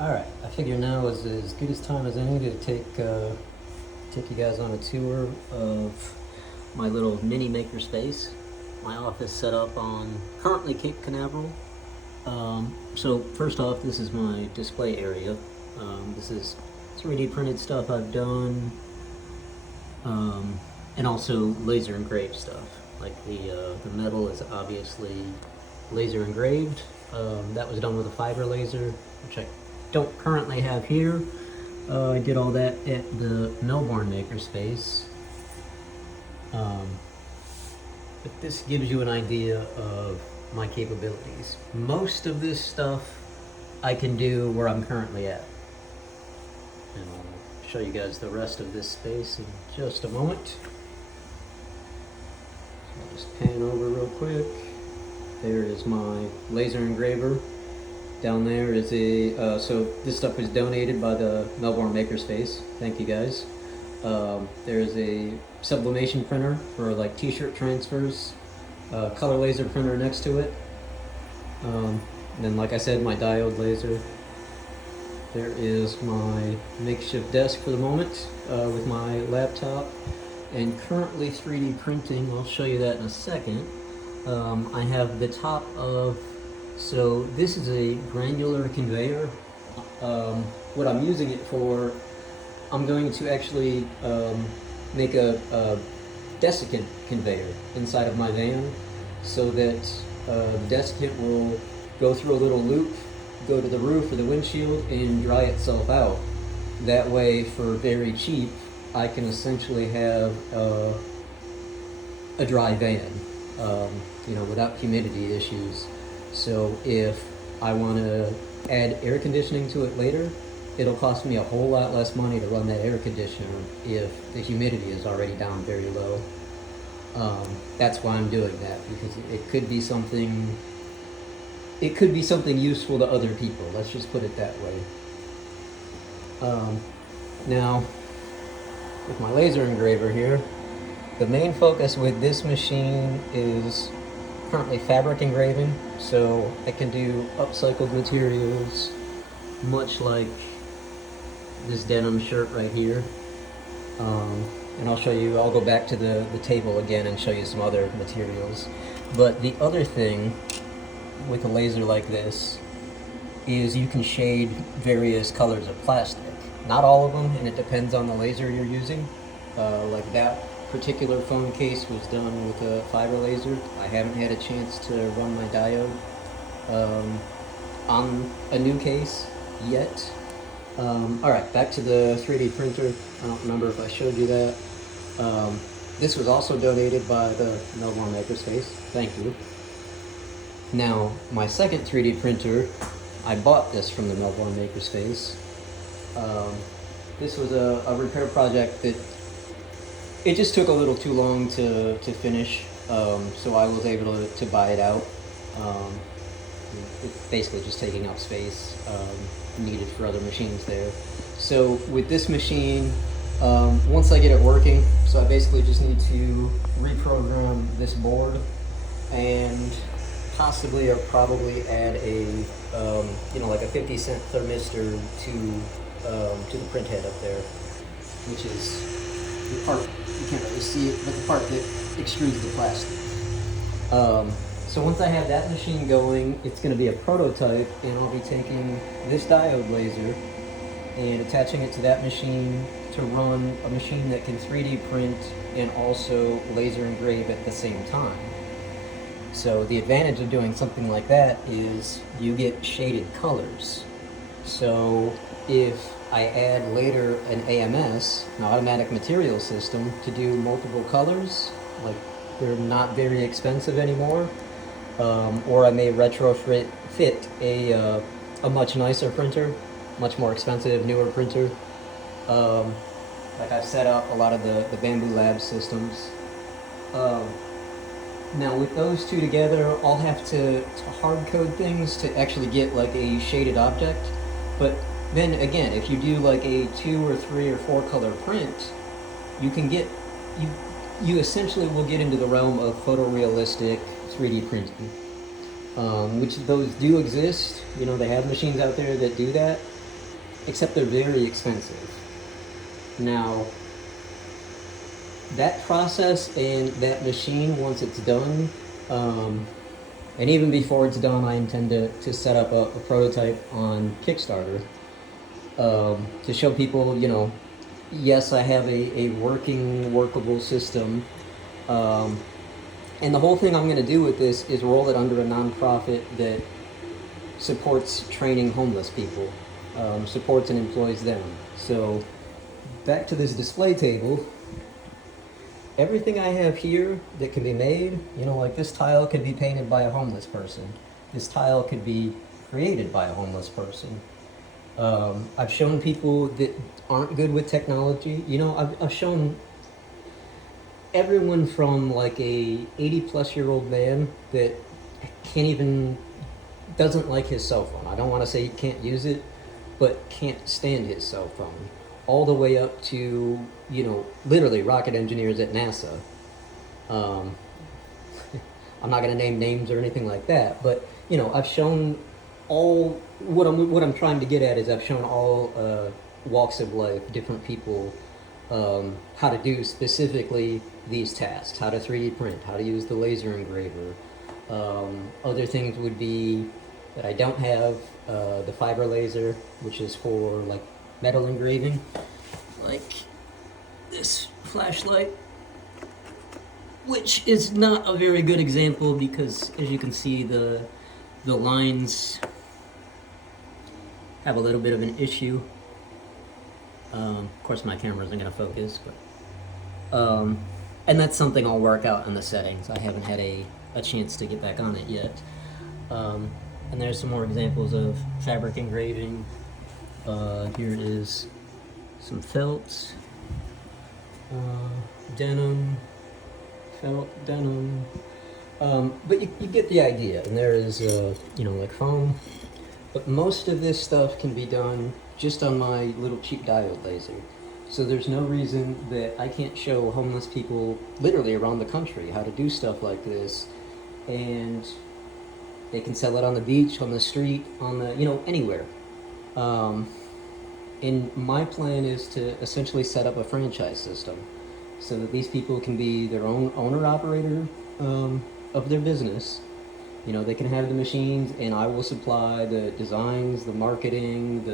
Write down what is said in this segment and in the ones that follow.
Alright, I figure now is as good as time as any to take you guys on a tour of my little mini maker space. My office set up on currently Cape Canaveral. So first off, this is my display area. This is 3D printed stuff I've done, and also laser engraved stuff. Like the metal is obviously laser engraved. That was done with a fiber laser, which I don't currently have here. I did all that at the Melbourne Makerspace. But this gives you an idea of my capabilities. Most of this stuff I can do where I'm currently at. And I'll show you guys the rest of this space in just a moment. So I'll just pan over real quick. There is my laser engraver. Down there is a, so this stuff was donated by the Melbourne Makerspace. Thank you guys. There's a sublimation printer for like t-shirt transfers, color laser printer next to it. And then like I said, my diode laser. There is my makeshift desk for the moment with my laptop and currently 3D printing. I'll show you that in a second. I have the top of, so this is a granular conveyor. What I'm using it for, I'm going to actually make a desiccant conveyor inside of my van so that the desiccant will go through a little loop, go to the roof or the windshield and dry itself out. That way, for very cheap, I can essentially have a dry van, without humidity issues. So if I want to add air conditioning to it later, it'll cost me a whole lot less money to run that air conditioner if the humidity is already down very low. That's why I'm doing that, because it could be something useful to other people. Let's just put it that way. Now, with my laser engraver here, the main focus with this machine is currently fabric engraving, so I can do upcycled materials, much like this denim shirt right here. And I'll go back to the table again and show you some other materials. But the other thing with a laser like this is you can shade various colors of plastic. Not all of them, and it depends on the laser you're using. Like that particular phone case was done with a fiber laser. I haven't had a chance to run my diode on a new case yet. Alright, back to the 3D printer. I don't remember if I showed you that. This was also donated by the Melbourne Makerspace. Thank you. Now, my second 3D printer, I bought this from the Melbourne Makerspace. This was a repair project that it just took a little too long to finish, so I was able to buy it out. It's basically just taking up space needed for other machines there. So with this machine, once I get it working, so I basically just need to reprogram this board and possibly or probably add a like a 50-cent thermistor to the print head up there, which is the part, you can't really see it, but the part that extrudes the plastic. So once I have that machine going, it's going to be a prototype, and I'll be taking this diode laser and attaching it to that machine to run a machine that can 3D print and also laser engrave at the same time. So the advantage of doing something like that is you get shaded colors. So if I add later an AMS, an automatic material system, to do multiple colors, like they're not very expensive anymore, or I may retrofit a much nicer printer, much more expensive, newer printer. Like I've set up a lot of the Bambu Lab systems. Now with those two together, I'll have to hard code things to actually get like a shaded object. But then again, if you do like a 2 or 3 or 4 color print, you can get, you essentially will get into the realm of photorealistic 3D printing, which those do exist. You know, they have machines out there that do that. except they're very expensive. Now, that process and that machine, once it's done, um, and even before it's done, I intend to set up a prototype on Kickstarter, to show people, yes, I have a workable system. Um, and the whole thing I'm going to do with this is roll it under a nonprofit that supports training homeless people, supports and employs them. So, back to this display table. Everything I have here that can be made, like this tile could be painted by a homeless person. This tile could be created by a homeless person. I've shown people that aren't good with technology. I've shown everyone from like a 80-plus-year-old man that can't even, doesn't like his cell phone. I don't want to say he can't use it, but can't stand his cell phone. All the way up to, literally rocket engineers at NASA. Um, I'm not going to name names or anything like that, but, I've shown all, what I'm trying to get at is I've shown all walks of life, different people, how to do specifically these tasks, how to 3D print, how to use the laser engraver. Other things would be that I don't have, the fiber laser, which is for like metal engraving, like this flashlight, which is not a very good example because, as you can see, the lines have a little bit of an issue. Of course, my camera isn't going to focus, but and that's something I'll work out in the settings. I haven't had a chance to get back on it yet. And there's some more examples of fabric engraving. Here is some felt, denim, felt, denim. But you get the idea. And there is, like foam. But most of this stuff can be done just on my little cheap diode laser. So there's no reason that I can't show homeless people literally around the country how to do stuff like this. And they can sell it on the beach, on the street, on the, anywhere. And my plan is to essentially set up a franchise system so that these people can be their own owner-operator of their business. They can have the machines, and I will supply the designs, the marketing,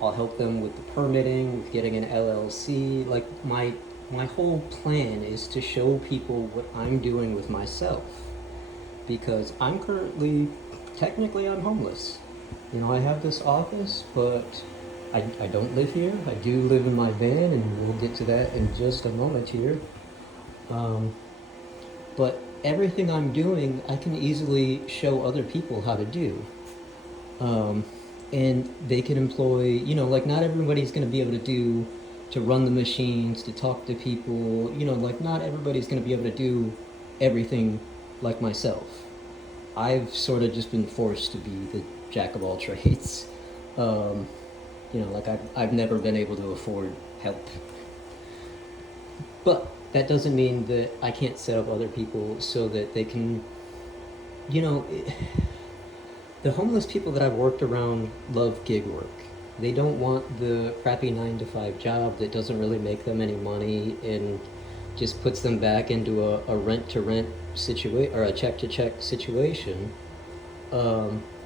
I'll help them with the permitting, with getting an LLC. Like, my whole plan is to show people what I'm doing with myself. Because I'm currently, technically I'm homeless. I have this office, but I don't live here. I do live in my van, and we'll get to that in just a moment here. But everything I'm doing, I can easily show other people how to do. And they can employ, like not everybody's going to be able to run the machines, to talk to people, like not everybody's going to be able to do everything like myself. I've sort of just been forced to be the jack of all trades. Like I've never been able to afford help. But that doesn't mean that I can't set up other people so that they can, the homeless people that I've worked around love gig work. They don't want the crappy 9-to-5 job that doesn't really make them any money and just puts them back into a rent-to-rent situation or a check-to-check situation.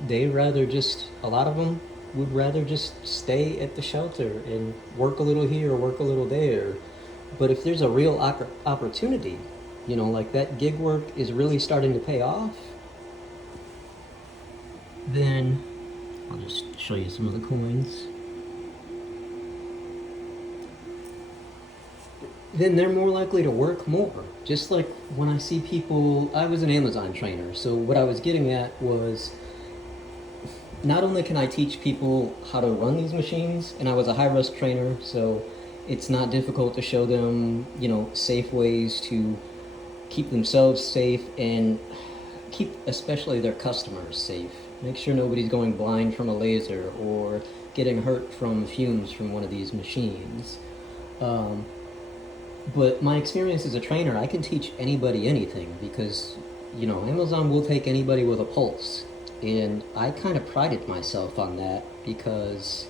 They rather just, a lot of them would rather just stay at the shelter and work a little here or work a little there. But if there's a real opportunity, like that gig work is really starting to pay off, then I'll just show you some of the coins. Then they're more likely to work more. Just like when I see people, I was an Amazon trainer, so what I was getting at was not only can I teach people how to run these machines, and I was a high-risk trainer, so it's not difficult to show them, safe ways to keep themselves safe and keep especially their customers safe. Make sure nobody's going blind from a laser or getting hurt from fumes from one of these machines. But my experience as a trainer, I can teach anybody anything because, Amazon will take anybody with a pulse. And I kind of prided myself on that because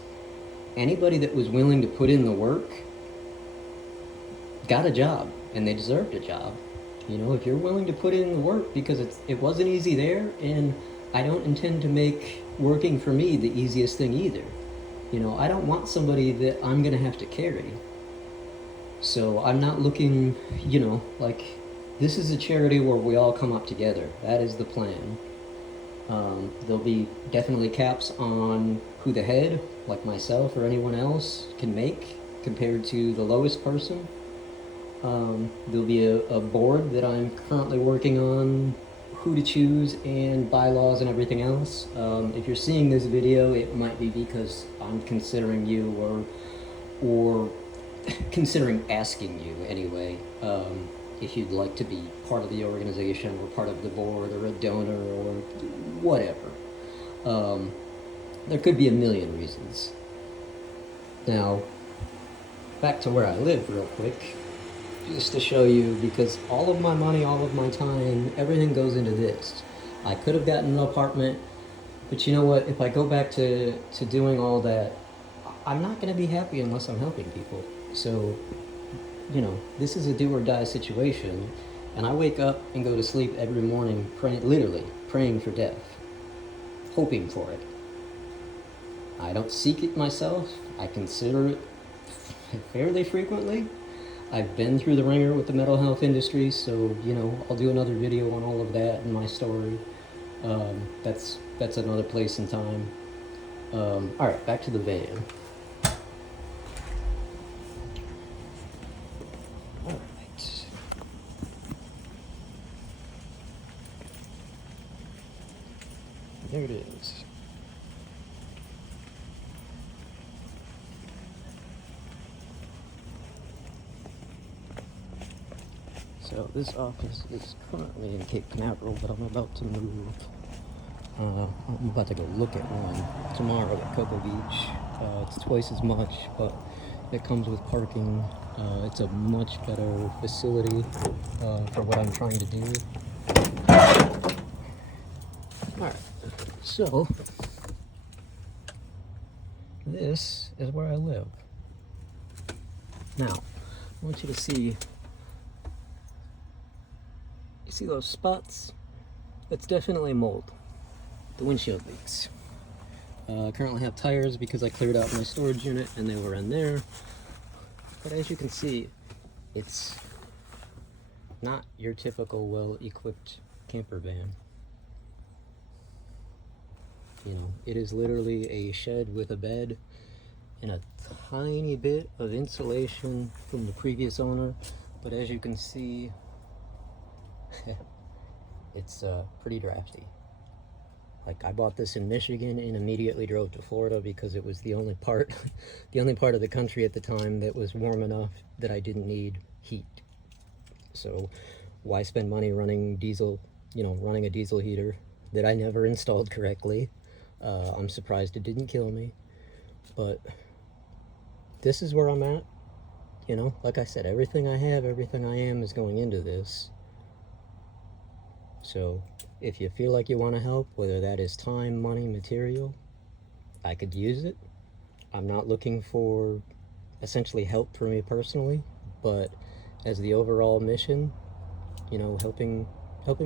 anybody that was willing to put in the work got a job, and they deserved a job. You know, if you're willing to put in the work, because it wasn't easy there, and I don't intend to make working for me the easiest thing either. You know, I don't want somebody that I'm gonna have to carry. So I'm not looking, you know, like, this is a charity where we all come up together. That is the plan. There'll be definitely caps on who the head, like myself or anyone else, can make compared to the lowest person. There'll be a board that I'm currently working on, who to choose, and bylaws and everything else. If you're seeing this video, it might be because I'm considering you, or considering asking you anyway, if you'd like to be part of the organization or part of the board or a donor or whatever. There could be a million reasons. Now, back to where I live real quick, just to show you, because all of my money, all of my time, everything goes into this. I could have gotten an apartment, but you know what? If I go back to doing all that, I'm not going to be happy unless I'm helping people. So, you know, this is a do or die situation, and I wake up and go to sleep every morning literally praying for death, hoping for it. I don't seek it myself. I consider it fairly frequently. I've been through the ringer with the mental health industry, so, you know, I'll do another video on all of that and my story. That's another place and time. All right, back to the van. All right. There it is. So this office is currently in Cape Canaveral, but I'm about to move. I'm about to go look at one tomorrow at Cocoa Beach. It's twice as much, but it comes with parking. It's a much better facility for what I'm trying to do. Alright, so this is where I live. Now, I want you to see. You see those spots? That's definitely mold. The windshield leaks. Currently have tires because I cleared out my storage unit and they were in there. But as you can see, it's not your typical well-equipped camper van. You know, it is literally a shed with a bed and a tiny bit of insulation from the previous owner. But as you can see, it's pretty drafty. Like, I bought this in Michigan and immediately drove to Florida because it was the only part of the country at the time that was warm enough that I didn't need heat. So why spend money running a diesel heater that I never installed correctly? I'm surprised it didn't kill me. But this is where I'm at. You know, like I said, everything I have, everything I am is going into this. So if you feel like you want to help, whether that is time, money, material, I could use it. I'm not looking for essentially help for me personally, but as the overall mission, you know, helping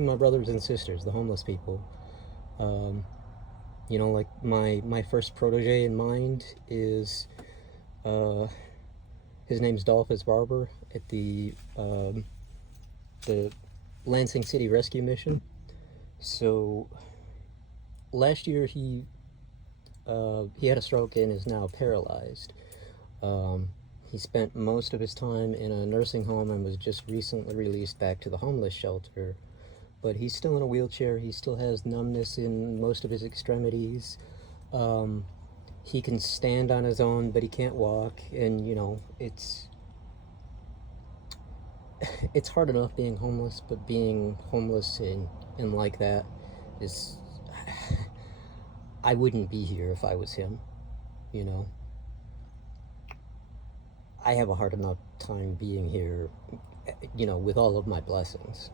my brothers and sisters, the homeless people. You know, like my first protege in mind is, his name's Dolphus Barber at the Lansing City Rescue Mission. So last year he had a stroke and is now paralyzed. He spent most of his time in a nursing home and was just recently released back to the homeless shelter. But he's still in a wheelchair. He still has numbness in most of his extremities. He can stand on his own, but he can't walk. And, you know, it's hard enough being homeless, but being homeless and like that is... I wouldn't be here if I was him, you know. I have a hard enough time being here, you know, with all of my blessings.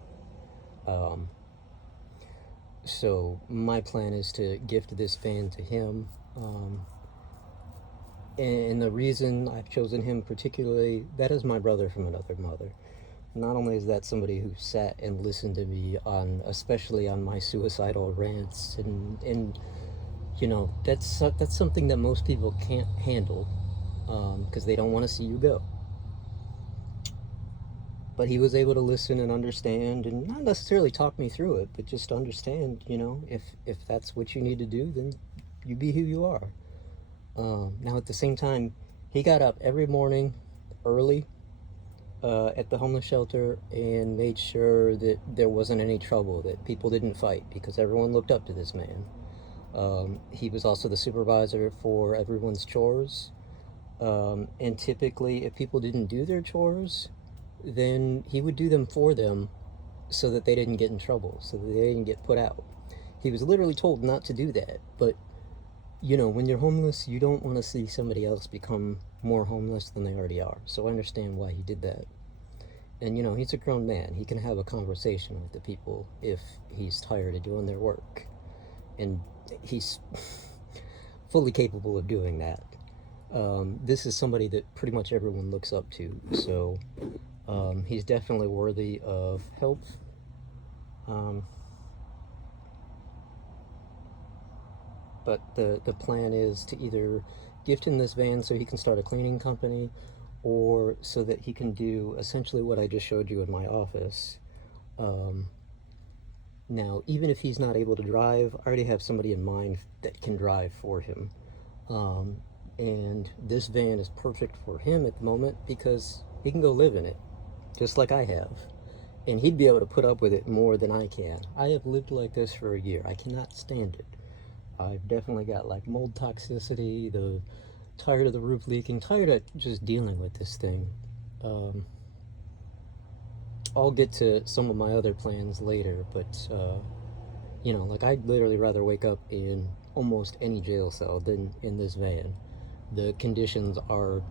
So my plan is to gift this van to him. And the reason I've chosen him particularly, that is my brother from another mother. Not only is that somebody who sat and listened to me on, especially on my suicidal rants, and you know, that's something that most people can't handle because they don't want to see you go. But he was able to listen and understand, and not necessarily talk me through it, but just understand. You know, if that's what you need to do, then you be who you are. Now, at the same time, he got up every morning early at the homeless shelter and made sure that there wasn't any trouble, that people didn't fight, because everyone looked up to this man. He was also the supervisor for everyone's chores. And typically, if people didn't do their chores, then he would do them for them so that they didn't get in trouble, so that they didn't get put out. He was literally told not to do that, but you know, when you're homeless, you don't want to see somebody else become more homeless than they already are. So I understand why he did that. And you know, he's a grown man. He can have a conversation with the people if he's tired of doing their work. And he's fully capable of doing that. This is somebody that pretty much everyone looks up to. So he's definitely worthy of help. But the plan is to either gift him this van so he can start a cleaning company, or so that he can do essentially what I just showed you in my office. Now, even if he's not able to drive, I already have somebody in mind that can drive for him. And this van is perfect for him at the moment because he can go live in it, just like I have. And he'd be able to put up with it more than I can. I have lived like this for a year. I cannot stand it. I've definitely got like mold toxicity, tired of the roof leaking, tired of just dealing with this thing. I'll get to some of my other plans later, but you know, like I'd literally rather wake up in almost any jail cell than in this van. The conditions are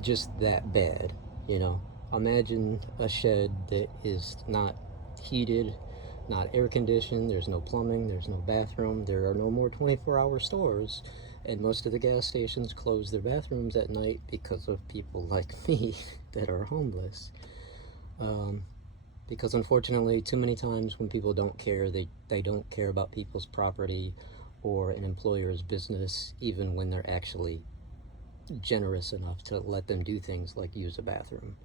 just that bad, you know. Imagine a shed that is not heated, not air conditioned, there's no plumbing, there's no bathroom, there are no more 24-hour stores, and most of the gas stations close their bathrooms at night because of people like me that are homeless. Because unfortunately, too many times when people don't care, they don't care about people's property or an employer's business, even when they're actually generous enough to let them do things like use a bathroom.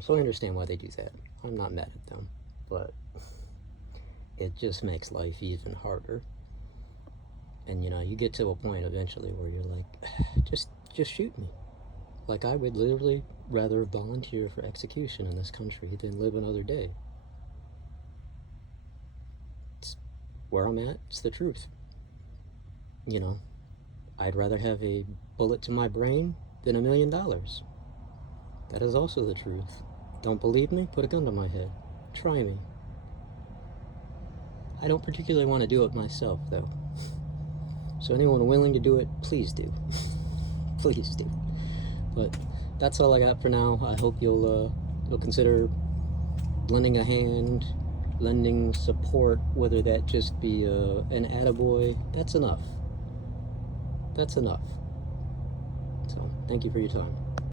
So I understand why they do that. I'm not mad at them, but it just makes life even harder. And you know, you get to a point eventually where you're like, just shoot me. Like, I would literally rather volunteer for execution in this country than live another day. It's where I'm at, it's the truth. You know, I'd rather have a bullet to my brain than $1 million. That is also the truth. Don't believe me? Put a gun to my head. Try me. I don't particularly want to do it myself, though. So anyone willing to do it, please do. Please do. But that's all I got for now. I hope you'll consider lending a hand, lending support, whether that just be an attaboy. That's enough. That's enough. So, thank you for your time.